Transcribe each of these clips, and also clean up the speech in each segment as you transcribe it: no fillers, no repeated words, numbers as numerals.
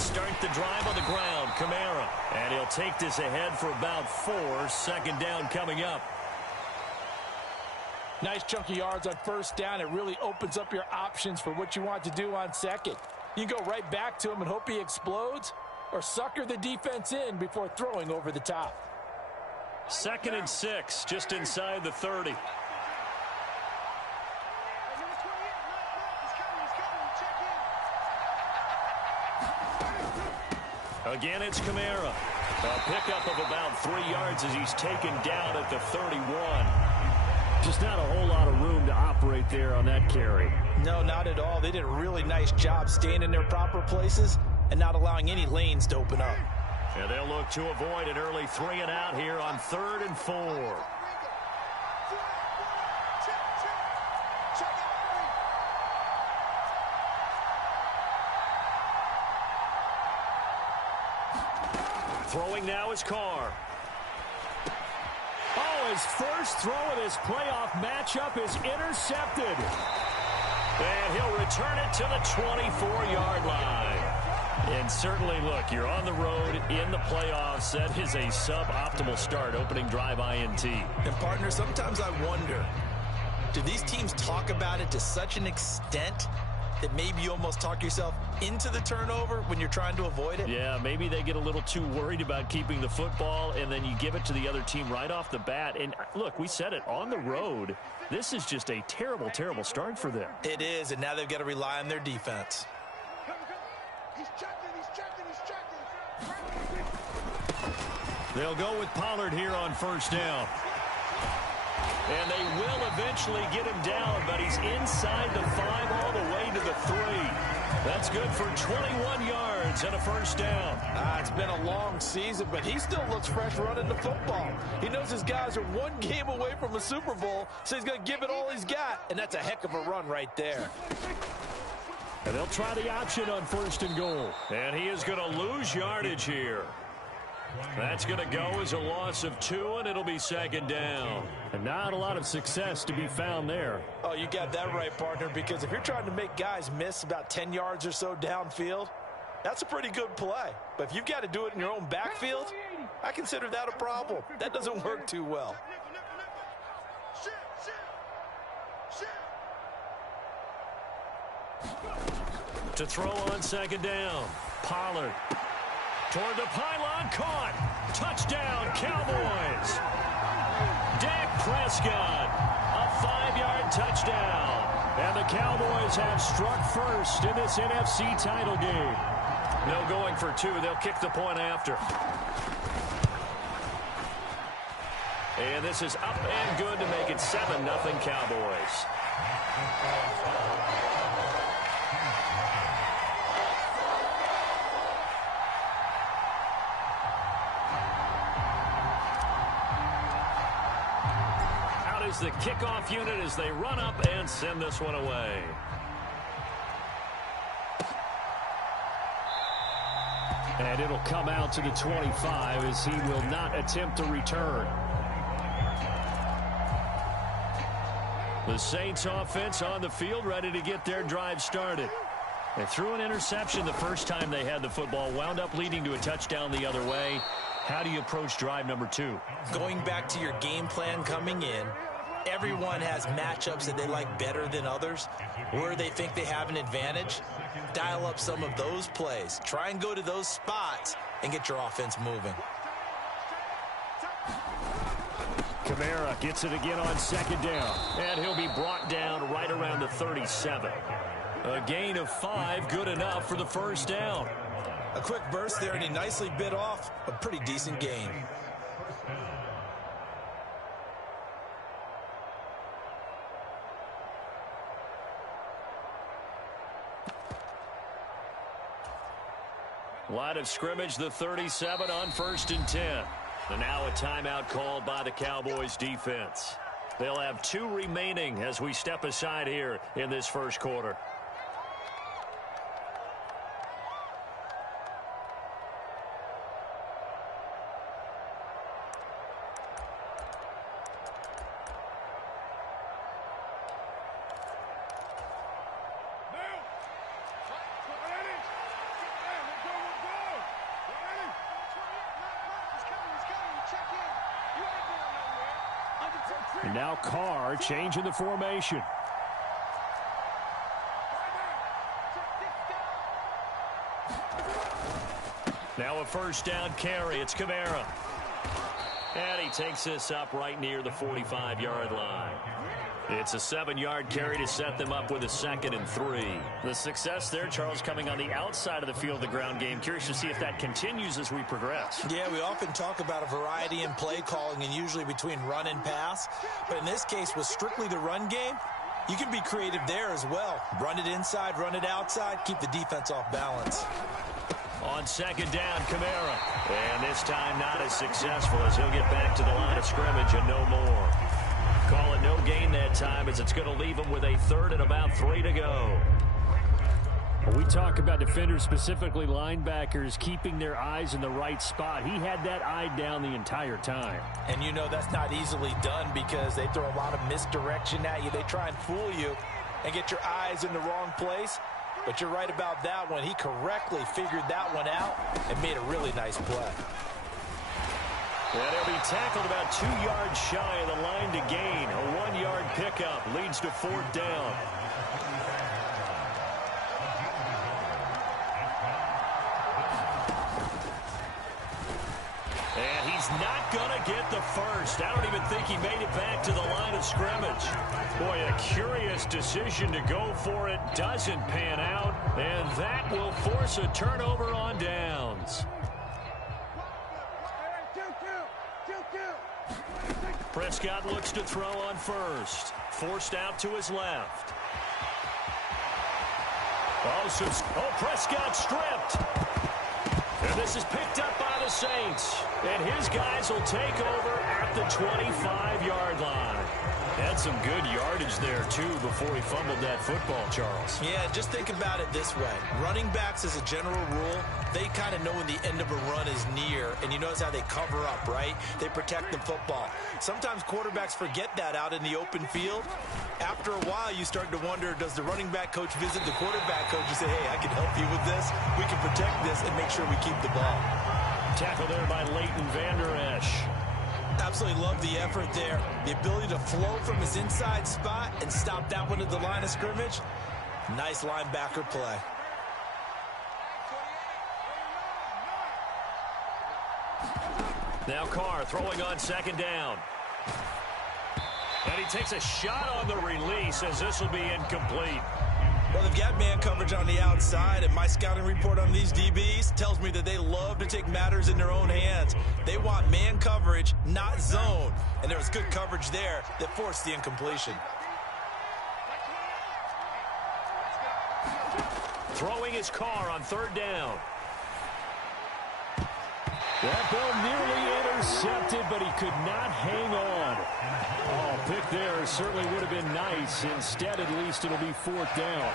start the drive on the ground. Kamara. And he'll take this ahead for about 4. Second down coming up. Nice chunky yards on first down. It really opens up your options for what you want to do on second. You go right back to him and hope he explodes, or sucker the defense in before throwing over the top. 2nd and 6, just inside the 30. Again, it's Kamara. A pickup of about 3 yards as he's taken down at the 31. Just not a whole lot of room to operate there on that carry. No, not at all. They did a really nice job staying in their proper places and not allowing any lanes to open up. And they'll look to avoid an early 3 and out here on 3rd and 4. Throwing now is Carr. Oh, his first throw of this playoff matchup is intercepted. And he'll return it to the 24-yard line. And certainly, look, you're on the road in the playoffs. That is a suboptimal start, opening drive INT. And, partner, sometimes I wonder, do these teams talk about it to such an extent that maybe you almost talk yourself into the turnover when you're trying to avoid it? Yeah, maybe they get a little too worried about keeping the football, and then you give it to the other team right off the bat. And, look, we said it, on the road, this is just a terrible, terrible start for them. It is, and now they've got to rely on their defense. They'll go with Pollard here on first down. And they will eventually get him down, but he's inside the 5 all the way to the 3. That's good for 21 yards and a first down. It's been a long season, but he still looks fresh running the football. He knows his guys are 1 game away from a Super Bowl, so he's going to give it all he's got, and that's a heck of a run right there. And they'll try the option on 1st and goal. And he is going to lose yardage here. That's going to go as a loss of 2, and it'll be 2nd down. And not a lot of success to be found there. Oh, you got that right, partner, because if you're trying to make guys miss about 10 yards or so downfield, that's a pretty good play. But if you've got to do it in your own backfield, I consider that a problem. That doesn't work too well. To throw on 2nd down, Pollard. Toward the pylon, caught. Touchdown, Cowboys. Dak Prescott, a 5-yard touchdown. And the Cowboys have struck first in this NFC title game. No going for 2. They'll kick the point after. And this is up and good to make it 7-0 Cowboys. The kickoff unit as they run up and send this one away. And it'll come out to the 25 as he will not attempt to return. The Saints offense on the field ready to get their drive started. They threw an interception the first time they had the football, wound up leading to a touchdown the other way. How do you approach drive number 2? Going back to your game plan coming in, everyone has matchups that they like better than others, where they think they have an advantage. Dial up some of those plays. Try and go to those spots and get your offense moving. Kamara gets it again on 2nd down, and he'll be brought down right around the 37. A gain of 5, good enough for the first down. A quick burst there, and he nicely bit off a pretty decent gain. Line of scrimmage, the 37 on 1st and 10. And now a timeout called by the Cowboys defense. They'll have 2 remaining as we step aside here in this first quarter. And now Carr changing the formation. Now a first down carry. It's Kamara. And he takes this up right near the 45-yard line. It's a 7-yard carry to set them up with a 2nd and 3. The success there, Charles, coming on the outside of the field, the ground game. Curious to see if that continues as we progress. Yeah, we often talk about a variety in play calling and usually between run and pass. But in this case, with strictly the run game, you can be creative there as well. Run it inside, run it outside, keep the defense off balance. On 2nd down, Kamara. And this time not as successful as he'll get back to the line of scrimmage and no more. Call it no gain that time as it's going to leave him with a 3rd and about 3 to go. When we talk about defenders, specifically linebackers, keeping their eyes in the right spot, he had that eye down the entire time. And you know that's not easily done because they throw a lot of misdirection at you. They try and fool you and get your eyes in the wrong place. But you're right about that one. He correctly figured that one out and made a really nice play. And he'll be tackled about 2 yards shy of the line to gain. A 1-yard pickup leads to 4th down. And he's not going to get the first. I don't even think he made it back to the line of scrimmage. Boy, a curious decision to go for it. Doesn't pan out. And that will force a turnover on downs. Prescott looks to throw on first. Forced out to his left. Prescott stripped. And this is picked up by the Saints. And his guys will take over at the 25-yard line. Had some good yardage there, too, before he fumbled that football, Charles. Yeah, just think about it this way. Running backs, as a general rule, they kind of know when the end of a run is near, and you notice how they cover up, right? They protect the football. Sometimes quarterbacks forget that out in the open field. After a while, you start to wonder, does the running back coach visit the quarterback coach and say, hey, I can help you with this. We can protect this and make sure we keep the ball. Tackle there by Leighton Vander Esch. Absolutely love the effort there. The ability to flow from his inside spot and stop that one at the line of scrimmage. Nice linebacker play. Now Carr throwing on 2nd down. And he takes a shot on the release as this will be incomplete. Well, they've got man coverage on the outside, and my scouting report on these DBs tells me that they love to take matters in their own hands. They want man coverage, not zone. And there was good coverage there that forced the incompletion. Throwing his Carr on 3rd down. That ball nearly intercepted, but he could not hang on. Oh, pick there certainly would have been nice. Instead, at least, it'll be 4th down.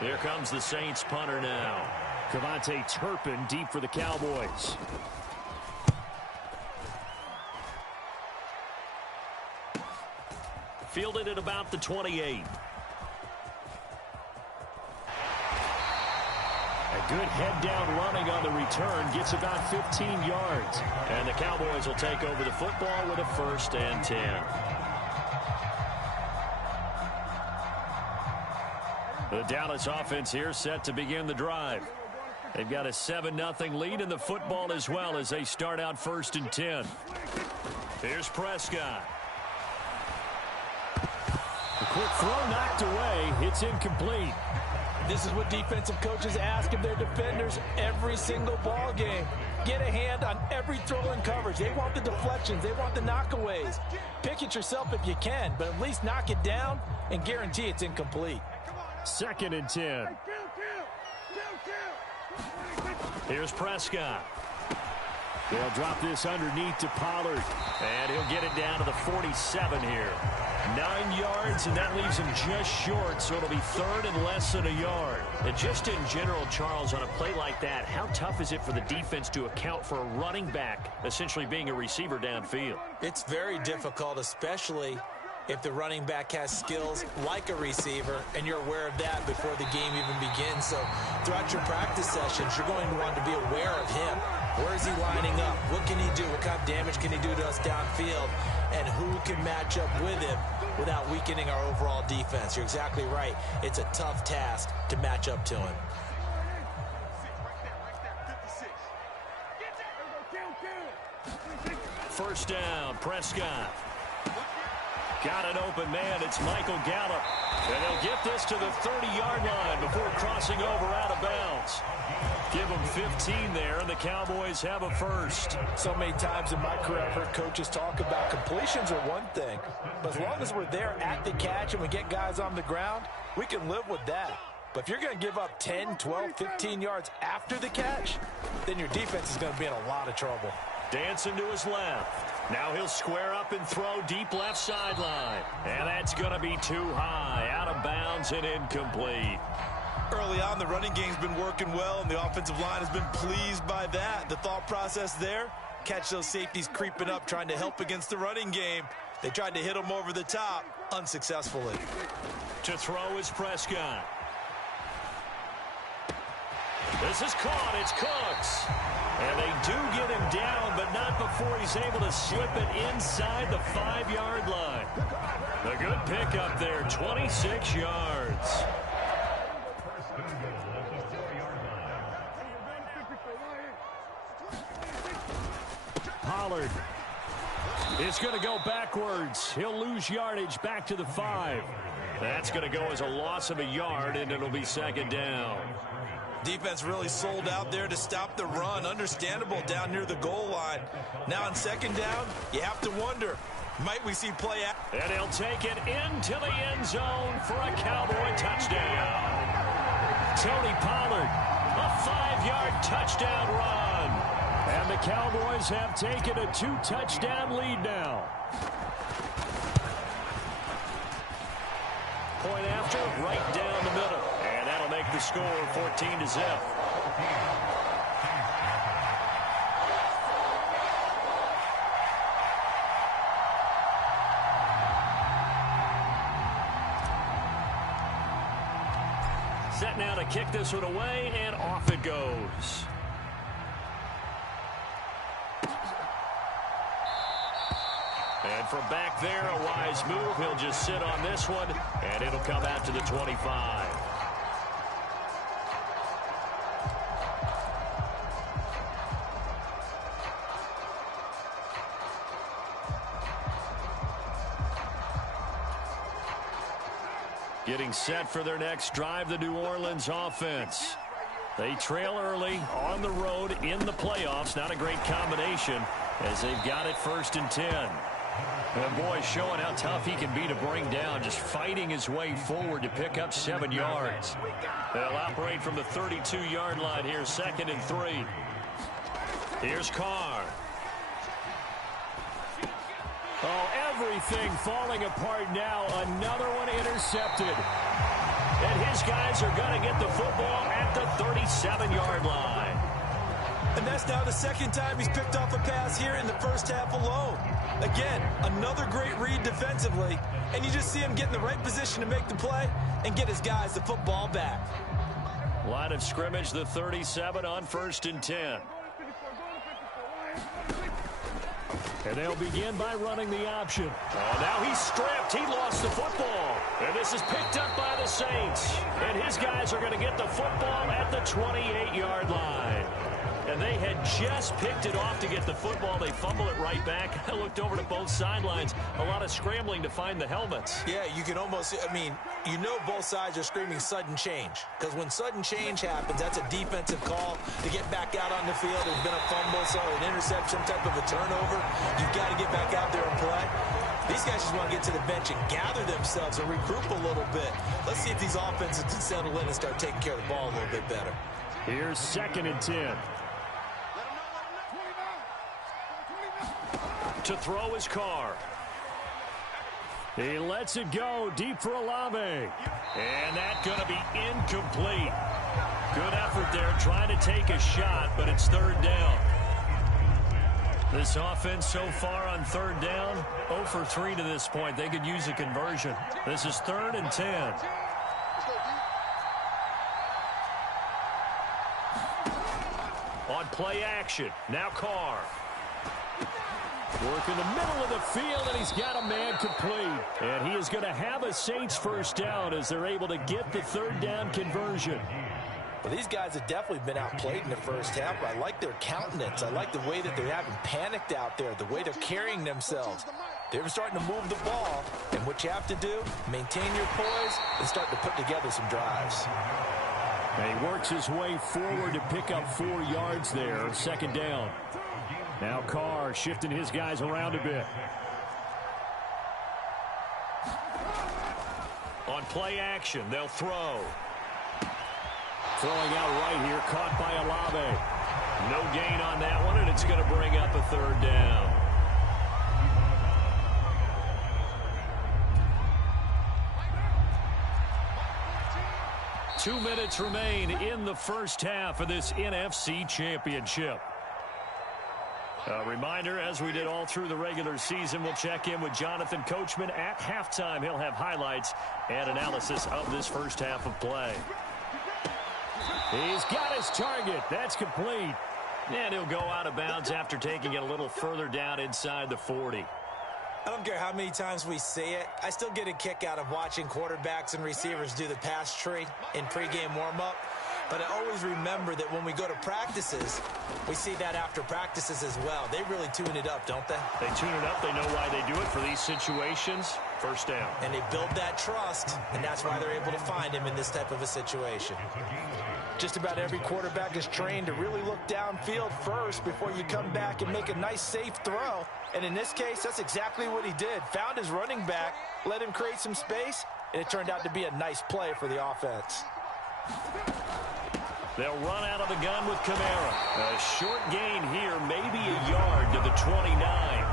Here comes the Saints punter now. Cavante Turpin deep for the Cowboys. Fielded at about the 28. A good head-down running on the return gets about 15 yards. And the Cowboys will take over the football with a 1st and 10. The Dallas offense here set to begin the drive. They've got a 7-0 lead in the football as well as they start out 1st and 10. Here's Prescott. The quick throw knocked away. It's incomplete. This is what defensive coaches ask of their defenders every single ball game. Get a hand on every throw and coverage. They want the deflections. They want the knockaways. Pick it yourself if you can, but at least knock it down and guarantee it's incomplete. 2nd and 10. Here's Prescott. They'll drop this underneath to Pollard. And he'll get it down to the 47 here. 9 yards, and that leaves him just short, so it'll be 3rd and less than a yard. And just in general, Charles, on a play like that, how tough is it for the defense to account for a running back essentially being a receiver downfield? It's very difficult, especially if the running back has skills like a receiver, and you're aware of that before the game even begins. So throughout your practice sessions, you're going to want to be aware of him. Where is he lining up? What can he do? What kind of damage can he do to us downfield? And who can match up with him without weakening our overall defense? You're exactly right. It's a tough task to match up to him. First down, Prescott. Got an open man. It's Michael Gallup. And they'll get this to the 30-yard line before crossing over out of bounds. Give them 15 there, and the Cowboys have a first. So many times in my career, I've heard coaches talk about completions are one thing. But as long as we're there at the catch and we get guys on the ground, we can live with that. But if you're going to give up 10, 12, 15 yards after the catch, then your defense is going to be in a lot of trouble. Dancing to his left. Now he'll square up and throw deep left sideline. And that's going to be too high. Out of bounds and incomplete. Early on, the running game's been working well, and the offensive line has been pleased by that. The thought process there, catch those safeties creeping up, trying to help against the running game. They tried to hit them over the top, unsuccessfully. To throw is Prescott. This is caught. It's Cooks. And they do get him down, but not before he's able to slip it inside the 5-yard line. A good pickup there, 26 yards. Pollard is going to go backwards. He'll lose yardage back to the 5. That's going to go as a loss of a yard, and it'll be second down. Defense really sold out there to stop the run. Understandable down near the goal line. Now on second down, you have to wonder, might we see play out? And he'll take it into the end zone for a Cowboy touchdown. Tony Pollard, a 5-yard touchdown run. And the Cowboys have taken a 2-touchdown lead now. Point after, right down the middle. And that'll make the score 14-0. Set now to kick this one away, and off it goes. And from back there, a wise move. He'll just sit on this one, and it'll come out to the 25. Getting set for their next drive, the New Orleans offense. They trail early on the road in the playoffs. Not a great combination as they've got it 1st and 10. And boy, showing how tough he can be to bring down, just fighting his way forward to pick up 7 yards. They'll operate from the 32-yard line here, 2nd and 3. Here's Carr. Oh, everything falling apart now. Another one intercepted. And his guys are going to get the football at the 37-yard line. And that's now the 2nd time he's picked off a pass here in the first half alone. Again, another great read defensively. And you just see him get in the right position to make the play and get his guys the football back. Line of scrimmage, the 37 on 1st and 10. And they'll begin by running the option. Oh, now he's stripped. He lost the football. And this is picked up by the Saints. And his guys are going to get the football at the 28-yard line. And they had just picked it off to get the football. They fumble it right back. I looked over to both sidelines. A lot of scrambling to find the helmets. Yeah, you can almost, I mean, you know both sides are screaming sudden change. Because when sudden change happens, that's a defensive call to get back out on the field. There's been a fumble, so an interception, some type of a turnover. You've got to get back out there and play. These guys just want to get to the bench and gather themselves and regroup a little bit. Let's see if these offenses can settle in and start taking care of the ball a little bit better. Here's 2nd and 10. To throw his Carr. He lets it go deep for Olave. And that's going to be incomplete. Good effort there trying to take a shot, but it's 3rd down. This offense so far on third down, 0 for 3 to this point. They could use a conversion. This is 3rd and 10. On play action, now Carr. Work in the middle of the field, and he's got a man complete. And he is going to have a Saints first down as they're able to get the third down conversion. Well, these guys have definitely been outplayed in the first half, but I like their countenance. I like the way that they haven't panicked out there, the way they're carrying themselves. They're starting to move the ball, and what you have to do, maintain your poise and start to put together some drives. And he works his way forward to pick up 4 yards there, 2nd down. Now Carr shifting his guys around a bit. On play action, they'll throw. Throwing out right here, caught by Olave. No gain on that one, and it's going to bring up a 3rd down. Two minutes remain in the first half of this NFC Championship. A reminder, as we did all through the regular season, we'll check in with Jonathan Coachman at halftime. He'll have highlights and analysis of this first half of play. He's got his target. That's complete. And he'll go out of bounds after taking it a little further down inside the 40. I don't care how many times we see it. I still get a kick out of watching quarterbacks and receivers do the pass tree in pregame warm-up. But I always remember that when we go to practices, we see that after practices as well. They really tune it up, don't they? They tune it up. They know why they do it for these situations. First down. And they build that trust, and that's why they're able to find him in this type of a situation. Just about every quarterback is trained to really look downfield first before you come back and make a nice, safe throw. And in this case, that's exactly what he did. Found his running back, let him create some space, and it turned out to be a nice play for the offense. They'll run out of the gun with Kamara. A short gain here, maybe a yard to the 29.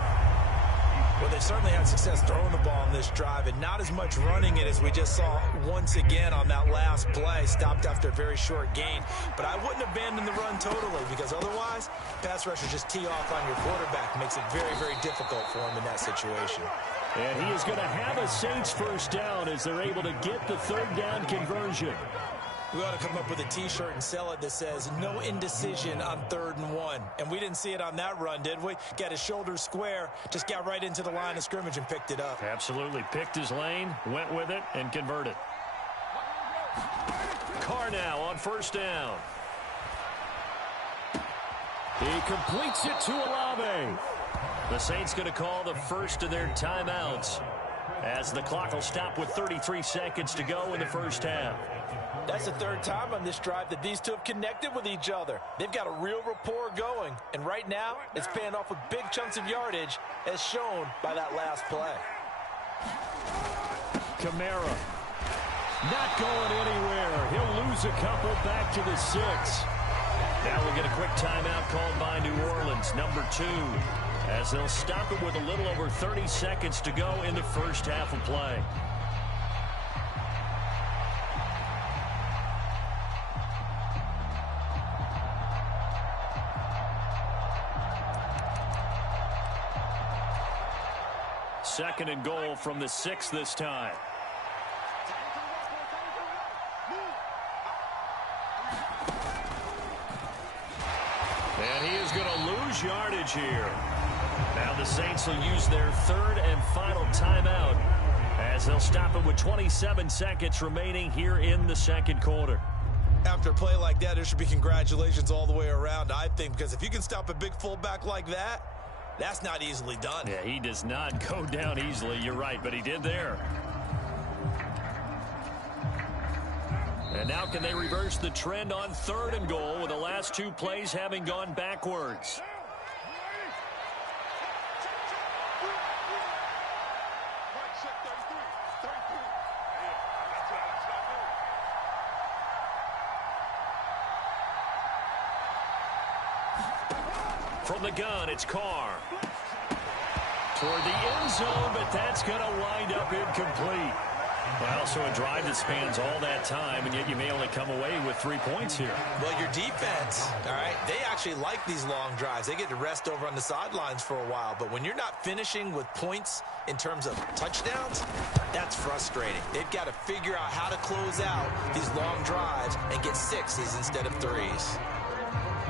Well, they certainly had success throwing the ball on this drive, and not as much running it as we just saw once again on that last play. Stopped after a very short gain. But I wouldn't abandon the run totally, because otherwise, pass rushers just tee off on your quarterback. Makes it very, very difficult for him in that situation. And he is going to have a Saints first down as they're able to get the third down conversion. We ought to come up with a T-shirt and sell it that says, no indecision on 3rd and 1. And we didn't see it on that run, did we? Got his shoulders square, just got right into the line of scrimmage and picked it up. Absolutely. Picked his lane, went with it, and converted. Carr now on 1st down. He completes it to Olave. The Saints going to call the first of their timeouts as the clock will stop with 33 seconds to go in the first half. That's the 3rd time on this drive that these two have connected with each other. They've got a real rapport going. And right now, it's paying off with big chunks of yardage, as shown by that last play. Kamara not going anywhere. He'll lose a couple back to the 6. Now we'll get a quick timeout called by New Orleans, number 2, as they'll stop it with a little over 30 seconds to go in the first half of play. Second and goal from the 6 this time. And he is going to lose yardage here. Now the Saints will use their 3rd and final timeout as they'll stop it with 27 seconds remaining here in the 2nd quarter. After a play like that, there should be congratulations all the way around, I think, because if you can stop a big fullback like that, that's not easily done. Yeah, he does not go down easily. You're right, but he did there. And now can they reverse the trend on 3rd and goal with the last 2 plays having gone backwards? From the gun, it's Carr. Toward the end zone, but that's going to wind up incomplete. Well, also a drive that spans all that time, and yet you may only come away with 3 points here. Well, your defense, all right, they actually like these long drives. They get to rest over on the sidelines for a while. But when you're not finishing with points in terms of touchdowns, that's frustrating. They've got to figure out how to close out these long drives and get 6s instead of 3s.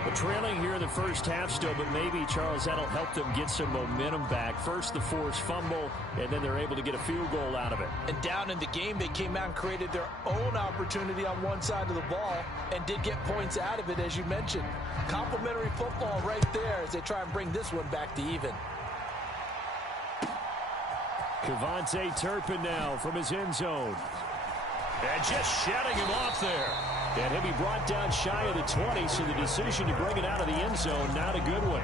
We're trailing here in the first half still, but maybe, Charles, that'll help them get some momentum back. First, the forced fumble, and then they're able to get a field goal out of it. And down in the game, they came out and created their own opportunity on one side of the ball and did get points out of it, as you mentioned. Complimentary football right there as they try and bring this one back to even. Kevontae Turpin now from his end zone. And just shutting him off there. And he'll be brought down shy of the 20, so the decision to bring it out of the end zone, not a good one.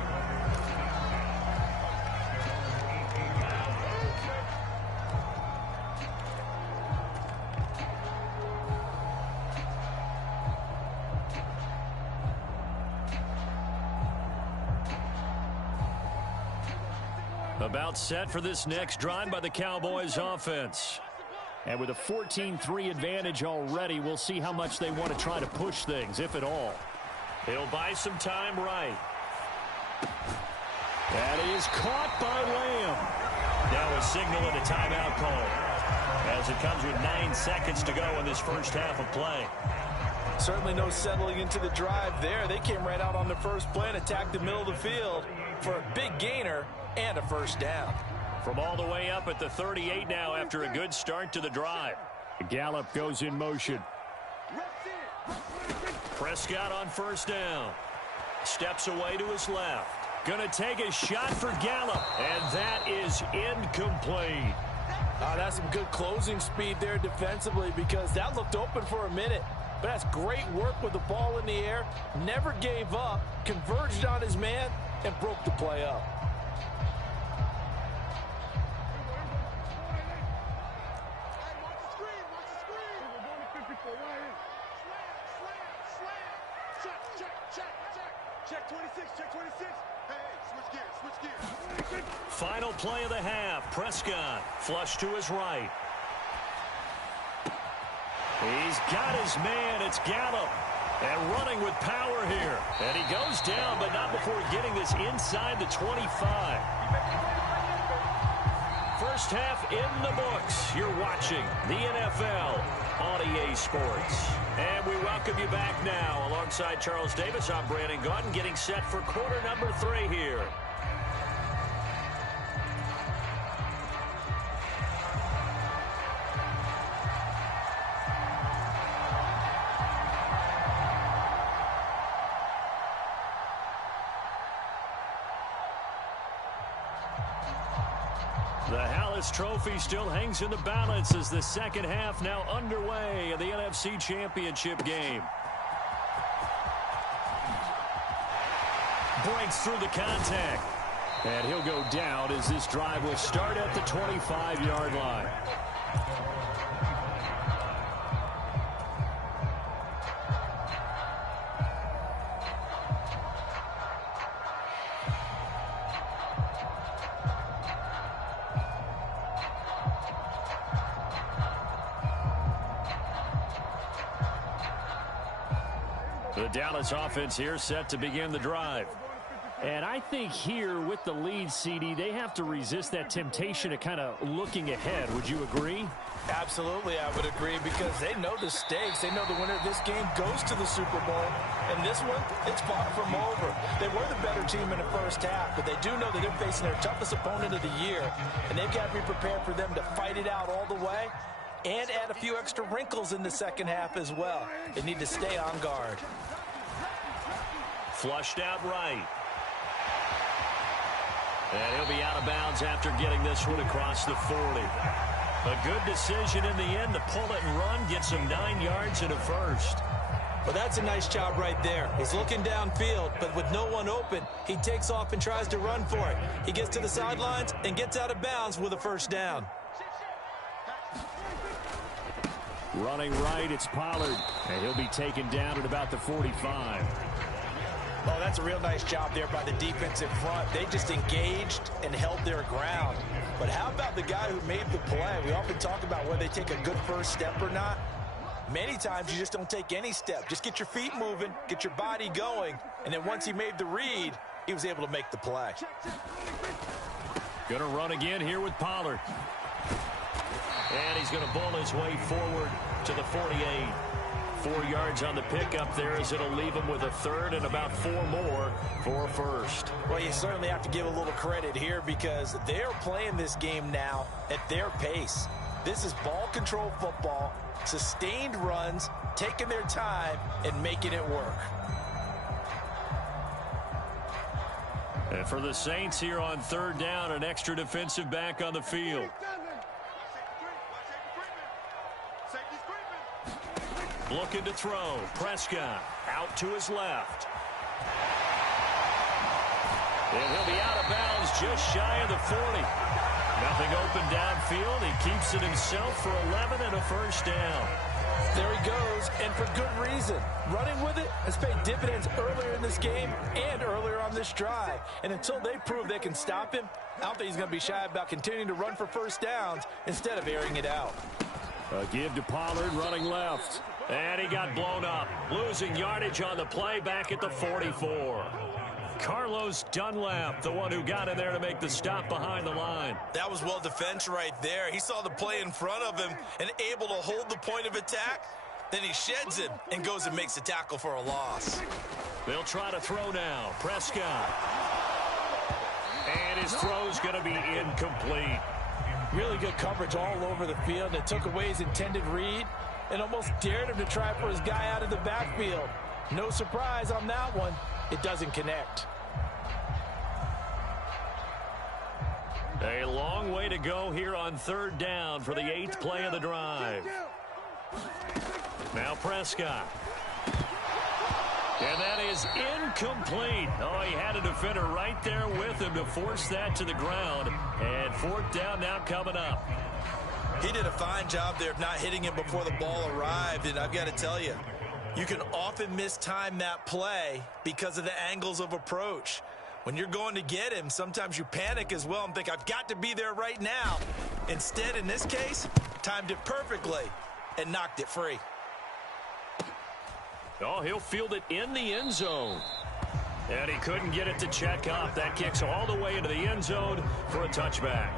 About set for this next drive by the Cowboys offense. And with a 14-3 advantage already, we'll see how much they want to try to push things, if at all. He'll buy some time right. That is caught by Lamb. Now a signal and a timeout call, as it comes with 9 seconds to go in this first half of play. Certainly no settling into the drive there. They came right out on the first play and attacked the middle of the field for a big gainer and a first down. From all the way up at the 38 now after a good start to the drive. Gallup goes in motion. Prescott on first down. Steps away to his left. Gonna take a shot for Gallup, and that is incomplete. That's some good closing speed there defensively, because that looked open for a minute. But that's great work with the ball in the air. Never gave up, converged on his man, and broke the play up. Final play of the half. Prescott flush to his right. He's got his man. It's Gallup. And running with power here. And he goes down, but not before getting this inside the 25. First half in the books. You're watching the NFL on EA Sports. And we welcome you back now. Alongside Charles Davis, I'm Brandon Gaudin, getting set for quarter number 3 here. The Hallis Trophy still hangs in the balance as the second half now underway of the NFC Championship game. Breaks through the contact. And he'll go down as this drive will start at the 25-yard line. The Dallas offense here set to begin the drive. And I think here with the lead, CD, they have to resist that temptation of kind of looking ahead. Would you agree? Absolutely, I would agree, because they know the stakes. They know the winner of this game goes to the Super Bowl. And this one, it's far from over. They were the better team in the first half, but they do know that they're facing their toughest opponent of the year. And they've got to be prepared for them to fight it out all the way and add a few extra wrinkles in the second half as well. They need to stay on guard. Flushed out right. And he'll be out of bounds after getting this one across the 40. A good decision in the end to pull it and run, gets him 9 yards and a first. Well, that's a nice job right there. He's looking downfield, but with no one open, he takes off and tries to run for it. He gets to the sidelines and gets out of bounds with a first down. Running right, it's Pollard. And he'll be taken down at about the 45. Oh, that's a real nice job there by the defensive front. They just engaged and held their ground. But how about the guy who made the play? We often talk about whether they take a good first step or not. Many times you just don't take any step. Just get your feet moving, get your body going, and then once he made the read, he was able to make the play. Going to run again here with Pollard. And he's going to bull his way forward to the 48. 4 yards on the pickup there as it'll leave him with a third and about 4 more for a first. Well, you certainly have to give a little credit here because they're playing this game now at their pace. This is ball control football, sustained runs, taking their time and making it work. And for the Saints here on third down, an extra defensive back on the field. Looking to throw. Prescott out to his left. And he'll be out of bounds just shy of the 40. Nothing open downfield. He keeps it himself for 11 and a first down. There he goes, and for good reason. Running with it has paid dividends earlier in this game and earlier on this drive. And until they prove they can stop him, I don't think he's going to be shy about continuing to run for first downs instead of airing it out. A give to Pollard running left. And he got blown up. Losing yardage on the play back at the 44. Carlos Dunlap, the one who got in there to make the stop behind the line. That was well defense right there. He saw the play in front of him and able to hold the point of attack. Then he sheds him and goes and makes a tackle for a loss. They'll try to throw now. Prescott. And his throw's going to be incomplete. Really good coverage all over the field. It took away his intended read and almost dared him to try for his guy out of the backfield. No surprise on that one. It doesn't connect. A long way to go here on third down for the 8th play of the drive. Now Prescott. And that is incomplete. Oh, he had a defender right there with him to force that to the ground. And 4th down now coming up. He did a fine job there of not hitting him before the ball arrived. And I've got to tell you, you can often mistime that play because of the angles of approach. When you're going to get him, sometimes you panic as well and think, I've got to be there right now. Instead, in this case, timed it perfectly and knocked it free. Oh, he'll field it in the end zone. And he couldn't get it to check up. That kicks all the way into the end zone for a touchback.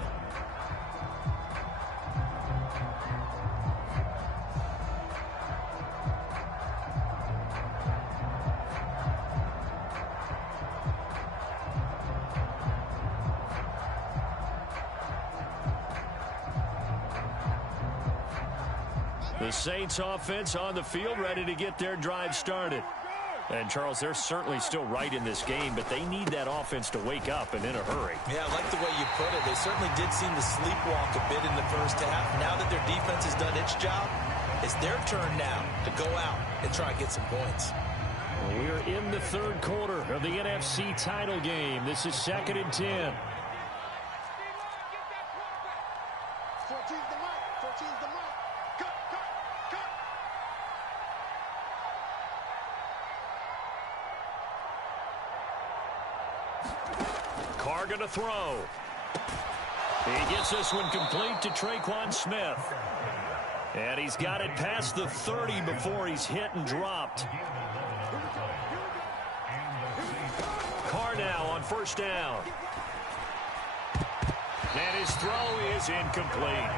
The Saints offense on the field ready to get their drive started. And, Charles, they're certainly still right in this game, but they need that offense to wake up and in a hurry. Yeah, I like the way you put it. They certainly did seem to sleepwalk a bit in the first half. Now that their defense has done its job, it's their turn now to go out and try and get some points. Well, we are in the third quarter of the NFC title game. This is 2nd and 10. Carr going to throw. He gets this one complete to Traquan Smith. And he's got it past the 30 before he's hit and dropped. Carr now on first down. And his throw is incomplete.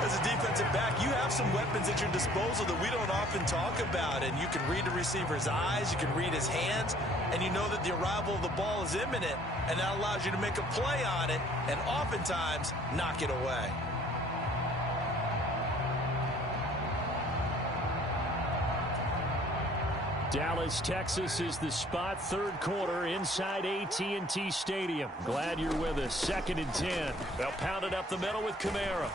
As a defensive back, you have some weapons at your disposal that we don't often talk about. And you can read the receiver's eyes, you can read his hands, and you know that the arrival of the ball is imminent, and that allows you to make a play on it and oftentimes knock it away. Dallas, Texas is the spot. Third quarter inside AT&T Stadium. Glad you're with us. 2nd and 10. They'll pound it up the middle with Kamara.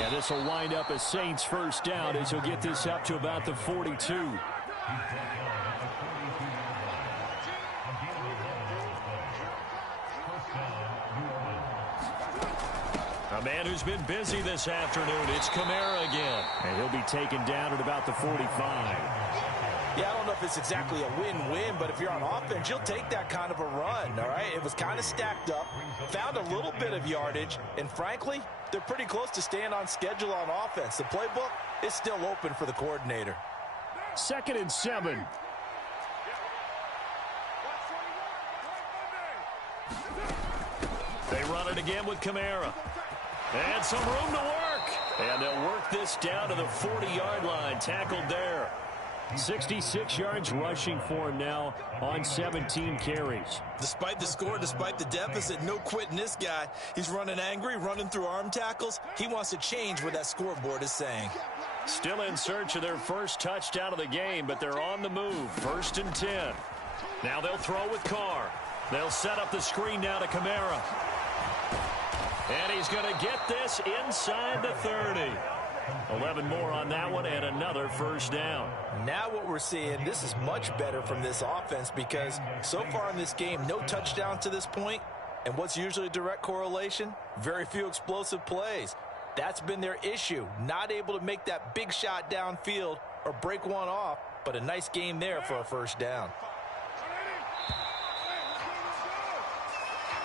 And this will wind up a Saints first down as he'll get this up to about the 42. A man who's been busy this afternoon. It's Kamara again. And he'll be taken down at about the 45. Yeah, I don't know if it's exactly a win-win, but if you're on offense, you'll take that kind of a run, all right? It was kind of stacked up, found a little bit of yardage, and frankly, they're pretty close to staying on schedule on offense. The playbook is still open for the coordinator. 2nd and 7. They run it again with Kamara. And some room to work. And they'll work this down to the 40-yard line. Tackled there. 66 yards rushing for him now on 17 carries. Despite the score, despite the deficit, no quitting this guy. He's running angry, running through arm tackles. He wants to change what that scoreboard is saying. Still in search of their first touchdown of the game, but they're on the move. 1st and 10. Now they'll throw with Carr. They'll set up the screen now to Kamara. And he's going to get this inside the 30. 11 more on that one and another first down. Now what we're seeing, this is much better from this offense because so far in this game, no touchdown to this point. And what's usually a direct correlation? Very few explosive plays. That's been their issue. Not able to make that big shot downfield or break one off, but a nice game there for a first down.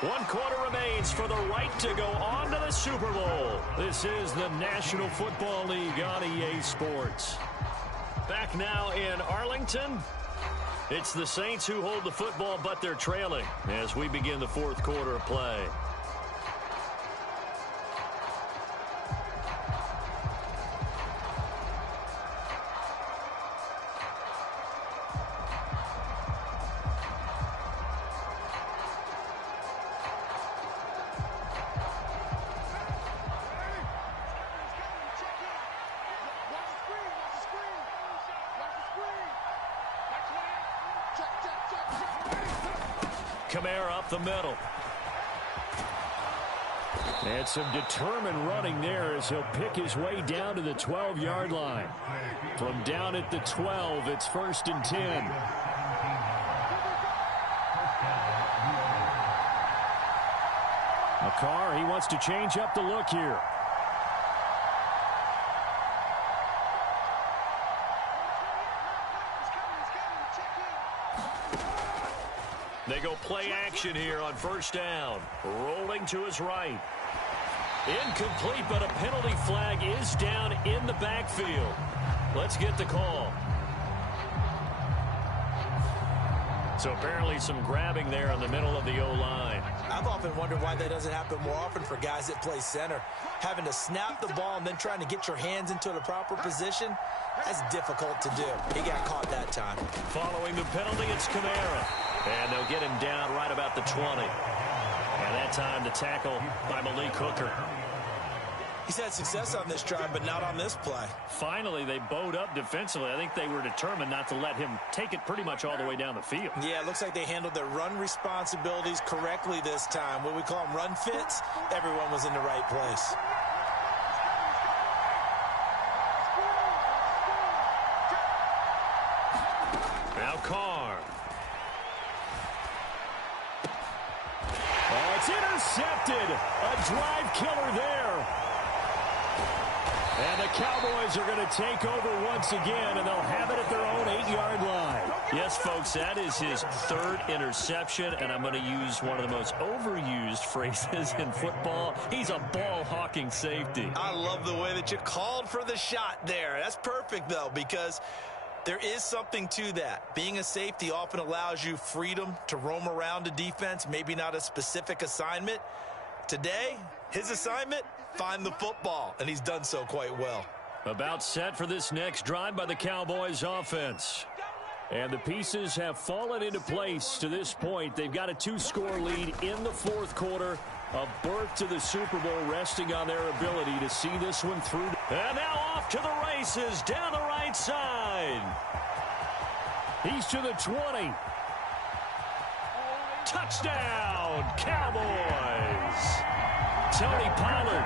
1 quarter remains for the right to go on to the Super Bowl. This is the National Football League on EA Sports. Back now in Arlington. It's the Saints who hold the football, but they're trailing as we begin the 4th quarter of play. Kamara up the middle. And some determined running there as he'll pick his way down to the 12-yard line. From down at the 12, it's 1st and 10. McCarr, he wants to change up the look here. They go play action here on 1st down. Rolling to his right. Incomplete, but a penalty flag is down in the backfield. Let's get the call. So apparently some grabbing there in the middle of the O-line. I've often wondered why that doesn't happen more often for guys that play center. Having to snap the ball and then trying to get your hands into the proper position, that's difficult to do. He got caught that time. Following the penalty, it's Kamara. And they'll get him down right about the 20. And that time the tackle by Malik Hooker. He's had success on this drive, but not on this play. Finally, they bowed up defensively. I think they were determined not to let him take it pretty much all the way down the field. Yeah, it looks like they handled their run responsibilities correctly this time. What we call them run fits, everyone was in the right place. Now Carr. Oh, it's intercepted. A drive killer there. And the Cowboys are going to take over once again, and they'll have it at their own 8-yard line. Yes, folks, that is his 3rd interception, and I'm going to use one of the most overused phrases in football. He's a ball-hawking safety. I love the way that you called for the shot there. That's perfect, though, because there is something to that. Being a safety often allows you freedom to roam around a defense, maybe not a specific assignment. Today, his assignment, find the football, and he's done so quite well. About set for this next drive by the Cowboys offense. And the pieces have fallen into place to this point. They've got a 2-score lead in the 4th quarter. A berth to the Super Bowl resting on their ability to see this one through. And now off to the races down the right side. He's to the 20. Touchdown, Cowboys. Tony Pollard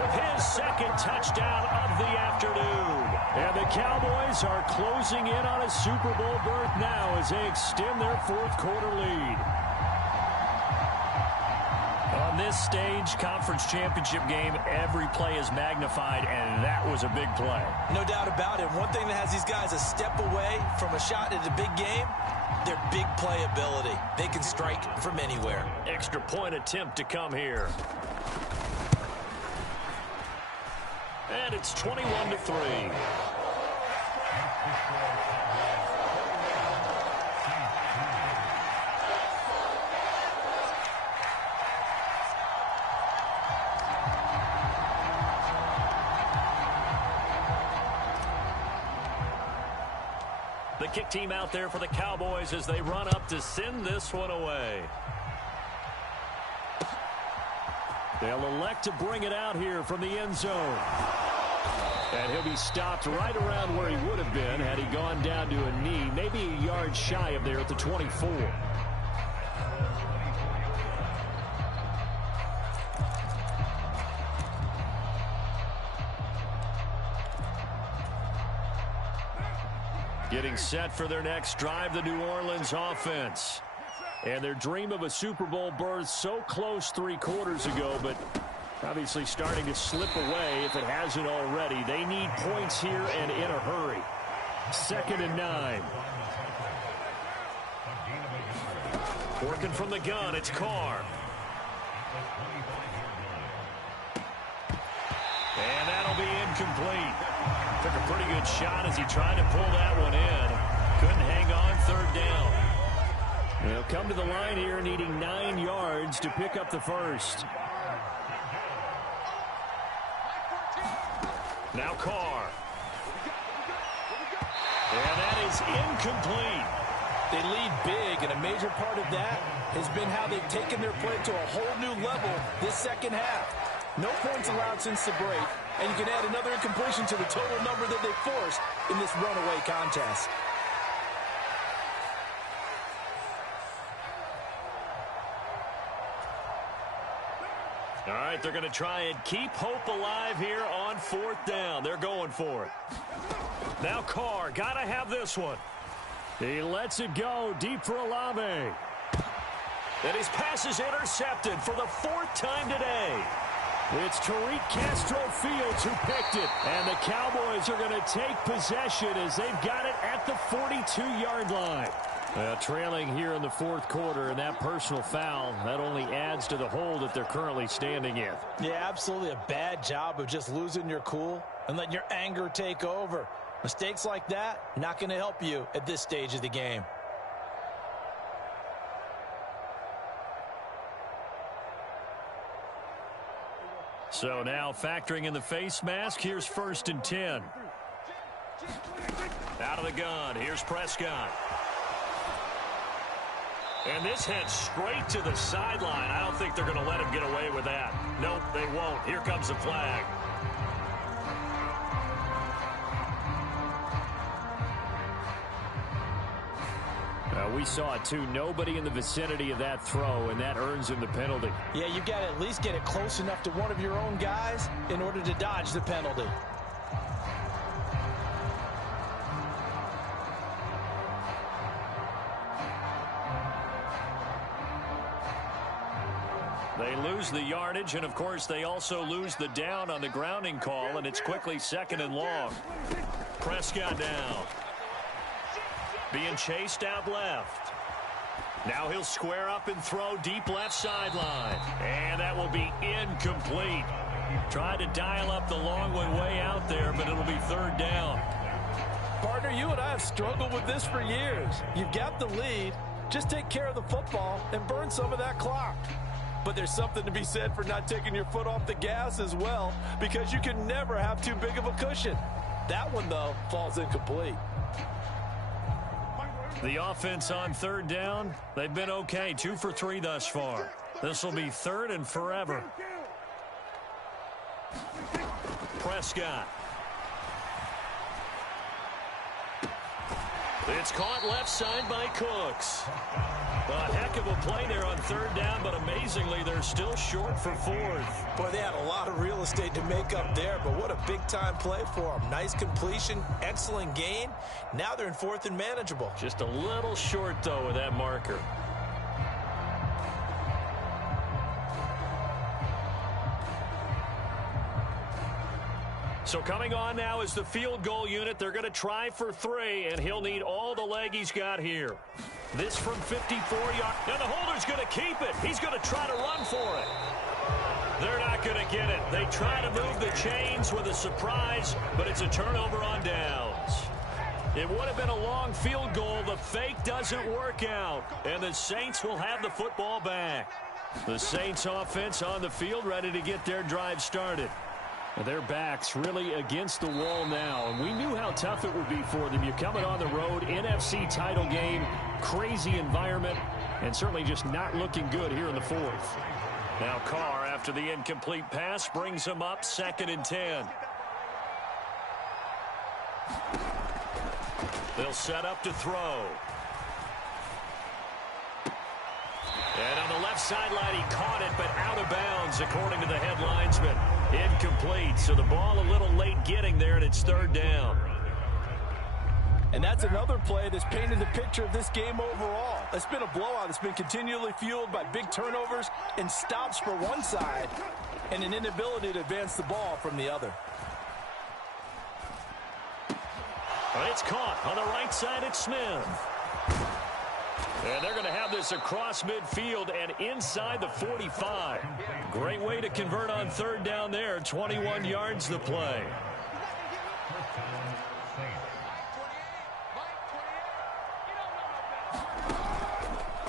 with his 2nd touchdown of the afternoon. And the Cowboys are closing in on a Super Bowl berth now as they extend their 4th quarter lead. On On this stage, conference championship game, every play is magnified, and that was a big play. No doubt about it. One thing that has these guys a step away from a shot at a big game, their big play ability. They can strike from anywhere. Extra point attempt to come here. And it's 21-3. The kick team out there for the Cowboys as they run up to send this one away. They'll elect to bring it out here from the end zone. And he'll be stopped right around where he would have been had he gone down to a knee, maybe a yard shy of there at the 24. Getting set for their next drive, the New Orleans offense. And their dream of a Super Bowl berth so close 3 quarters ago, but obviously starting to slip away if it hasn't already. They need points here and in a hurry. 2nd and 9. Working from the gun, it's Carr. And that'll be incomplete. Took a pretty good shot as he tried to pull that one in. Couldn't hang on 3rd down. They'll come to the line here needing 9 yards to pick up the first. Now Carr. And that is incomplete. They lead big, and a major part of that has been how they've taken their play to a whole new level this second half. No points allowed since the break, and you can add another incompletion to the total number that they forced in this runaway contest. All right, they're going to try and keep hope alive here on 4th down. They're going for it. Now Carr, got to have this one. He lets it go deep for Olave. And his pass is intercepted for the 4th time today. It's Tariq Castro Fields who picked it. And the Cowboys are going to take possession as they've got it at the 42-yard line. Trailing here in the 4th quarter, and that personal foul, that only adds to the hole that they're currently standing in. Yeah, absolutely a bad job of just losing your cool and letting your anger take over. Mistakes like that, not going to help you at this stage of the game. So now factoring in the face mask, here's 1st and 10. Out of the gun, here's Prescott. And this heads straight to the sideline. I don't think they're going to let him get away with that. Nope, they won't. Here comes the flag. We saw it too. Nobody in the vicinity of that throw, and that earns him the penalty. Yeah, you got to at least get it close enough to one of your own guys in order to dodge the penalty. They lose the yardage, and of course they also lose the down on the grounding call, and it's quickly 2nd and long. Prescott now. Being chased out left. Now he'll square up and throw deep left sideline. And that will be incomplete. Tried to dial up the long one way out there, but it'll be 3rd down. Partner, you and I have struggled with this for years. You've got the lead. Just take care of the football and burn some of that clock. But there's something to be said for not taking your foot off the gas as well, because you can never have too big of a cushion. That one, though, falls incomplete. The offense on 3rd down, they've been okay. 2 for 3 thus far. This will be 3rd and forever. Prescott. It's caught left side by Cooks. A heck of a play there on 3rd down, but amazingly, they're still short for 4th. Boy, they had a lot of real estate to make up there, but what a big-time play for them. Nice completion, excellent gain. Now they're in 4th and manageable. Just a little short, though, with that marker. So coming on now is the field goal unit. They're going to try for 3, and he'll need all the leg he's got here. This from 54 yards. Now the holder's going to keep it. He's going to try to run for it. They're not going to get it. They try to move the chains with a surprise, but it's a turnover on downs. It would have been a long field goal. The fake doesn't work out, and the Saints will have the football back. The Saints offense on the field ready to get their drive started. Their backs really against the wall now, and we knew how tough it would be for them. You're coming on the road, NFC title game, crazy environment, and certainly just not looking good here in the fourth. Now Carr, after the incomplete pass, brings him up 2nd and 10. They'll set up to throw. And on the left sideline, he caught it, but out of bounds, according to the head linesman. Incomplete, so the ball a little late getting there, and it's 3rd down. And that's another play that's painted the picture of this game overall. It's been a blowout. It's been continually fueled by big turnovers and stops for one side and an inability to advance the ball from the other. But it's caught on the right side at Smith. And they're going to have this across midfield and inside the 45. Great way to convert on 3rd down there. 21 yards the play.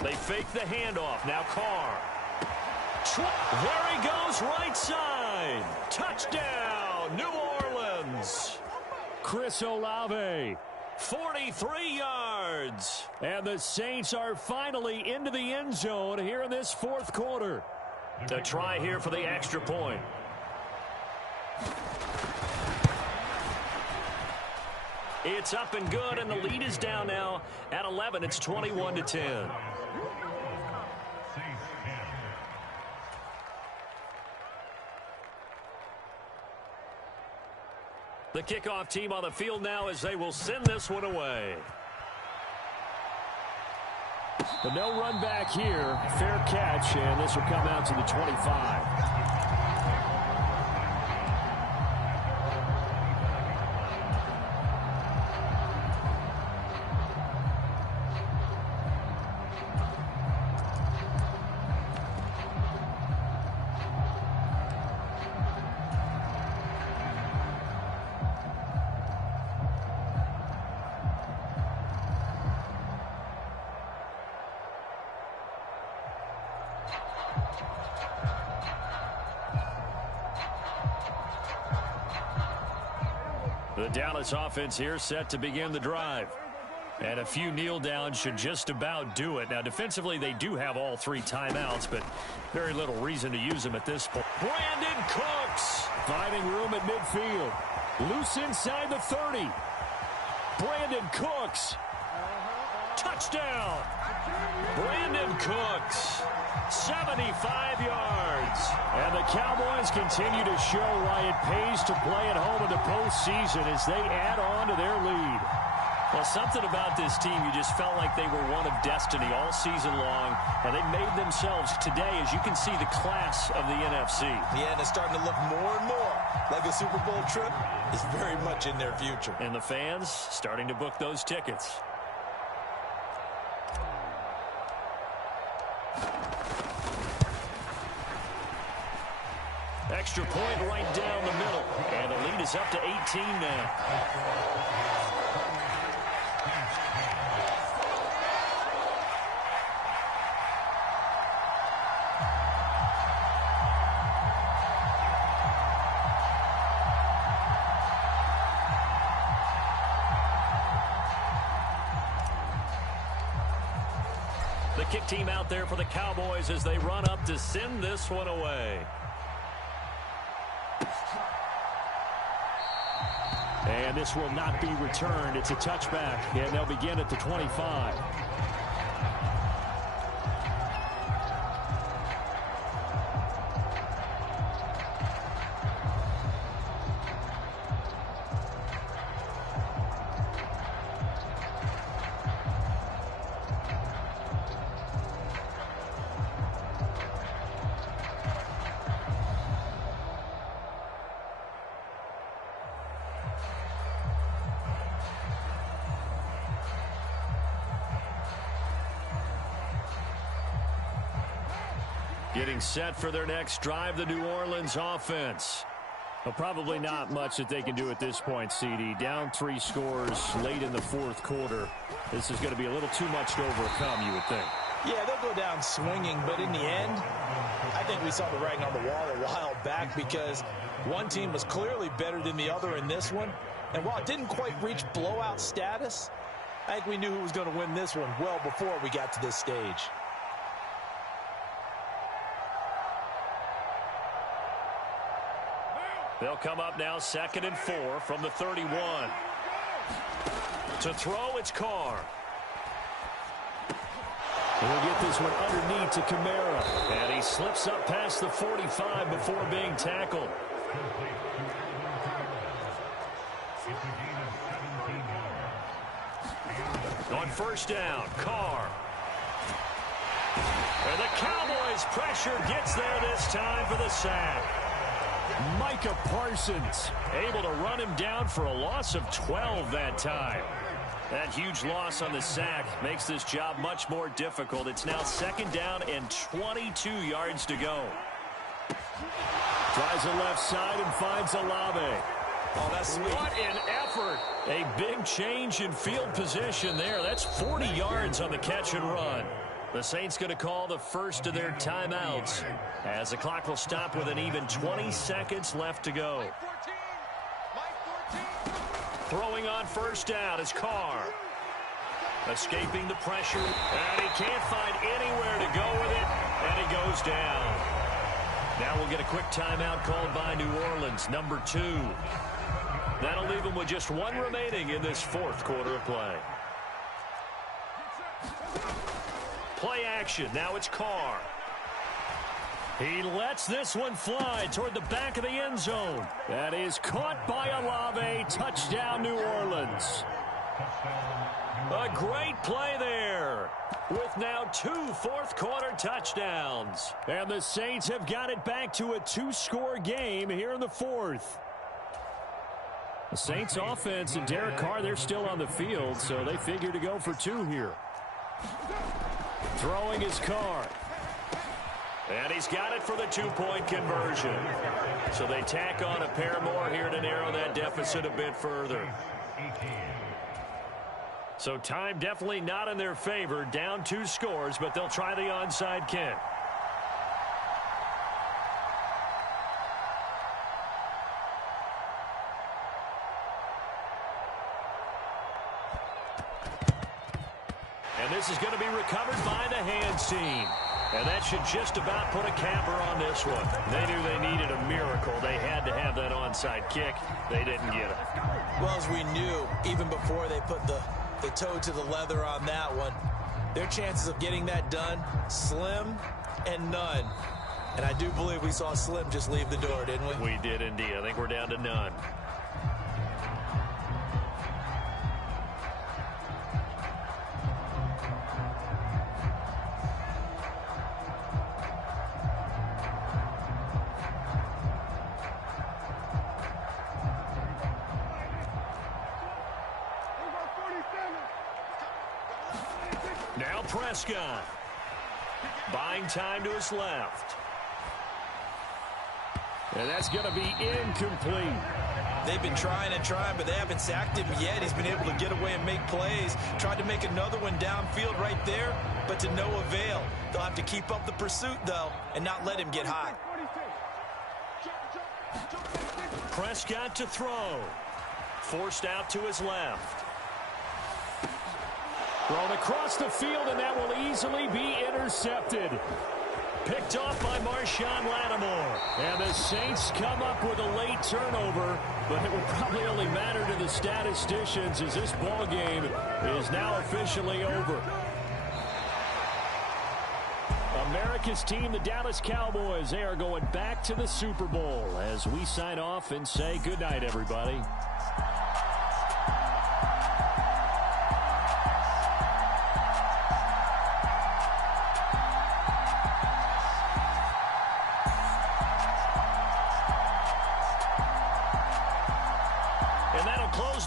They fake the handoff. Now Carr. There he goes, right side. Touchdown, New Orleans. Chris Olave, 43 yards. And the Saints are finally into the end zone here in this 4th quarter. A try here for the extra point. It's up and good, and the lead is down now at 11. It's 21-10. The kickoff team on the field now as they will send this one away. But no run back here. Fair catch, and this will come out to the 25. The Dallas offense here set to begin the drive. And a few kneel downs should just about do it. Now, defensively, they do have all 3 timeouts, but very little reason to use them at this point. Brandon Cooks finding room at midfield. Loose inside the 30. Brandon Cooks. Touchdown. Brandon Cooks. 75 yards. And the Cowboys continue to show why it pays to play at home in the postseason as they add on to their lead. Well, something about this team, you just felt like they were one of destiny all season long, and they made themselves today, as you can see, the class of the NFC. Yeah, and it's starting to look more and more like a Super Bowl trip is very much in their future. And the fans starting to book those tickets. Extra point right down the middle. And the lead is up to 18 now. The kick team out there for the Cowboys as they run up to send this one away. And this will not be returned. It's a touchback, and they'll begin at the 25. Getting set for their next drive, the New Orleans offense. Well, probably not much that they can do at this point, CD. Down 3 scores late in the fourth quarter. This is going to be a little too much to overcome, you would think. Yeah, they'll go down swinging, but in the end, I think we saw the writing on the wall a while back because one team was clearly better than the other in this one. And while it didn't quite reach blowout status, I think we knew who was going to win this one well before we got to this stage. They'll come up now 2nd and 4 from the 31. To throw, it's Carr. He'll get this one underneath to Kamara. And he slips up past the 45 before being tackled. On first down, Carr. And the Cowboys' pressure gets there this time for the sack. Micah Parsons able to run him down for a loss of 12 that time. That huge loss on the sack makes this job much more difficult. It's now 2nd down and 22 yards to go. Tries the left side and finds Olave. Oh, that's sweet. What an effort. A big change in field position there. That's 40 yards on the catch and run. The Saints going to call the first of their timeouts as the clock will stop with an even 20 seconds left to go. Throwing on first down is Carr. Escaping the pressure, and he can't find anywhere to go with it, and he goes down. Now we'll get a quick timeout called by New Orleans, number 2. That'll leave them with just 1 remaining in this fourth quarter of play. Play action. Now it's Carr. He lets this one fly toward the back of the end zone. That is caught by Olave. Touchdown, New Orleans. A great play there with now 2 fourth-quarter touchdowns. And the Saints have got it back to a 2-score game here in the fourth. The Saints offense and Derek Carr, they're still on the field, so they figure to go for 2 here. Throwing his Carr. And he's got it for the 2-point conversion. So they tack on a pair more here to narrow that deficit a bit further. So time definitely not in their favor. Down 2 scores, but they'll try the onside kick. And this is going to be recovered by the hands team. And that should just about put a capper on this one. They knew they needed a miracle. They had to have that onside kick. They didn't get it. Well, as we knew, even before they put the toe to the leather on that one, their chances of getting that done, slim and none. And I do believe we saw Slim just leave the door, didn't we? We did indeed. I think we're down to none. Now Prescott. Buying time to his left. And that's going to be incomplete. They've been trying and trying, but they haven't sacked him yet. He's been able to get away and make plays. Tried to make another one downfield right there, but to no avail. They'll have to keep up the pursuit, though, and not let him get high. Prescott to throw. Forced out to his left. Thrown across the field, and that will easily be intercepted. Picked off by Marshawn Lattimore. And the Saints come up with a late turnover, but it will probably only matter to the statisticians as this ball game is now officially over. America's team, the Dallas Cowboys, they are going back to the Super Bowl as we sign off and say goodnight, everybody.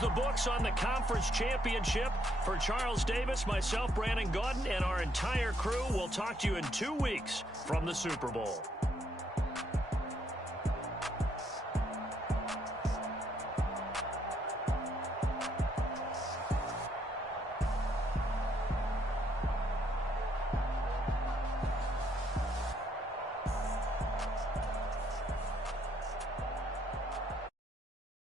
the books on the conference championship. For Charles Davis, myself, Brandon Gaudin, and our entire crew, we'll talk to you in 2 weeks from the Super Bowl.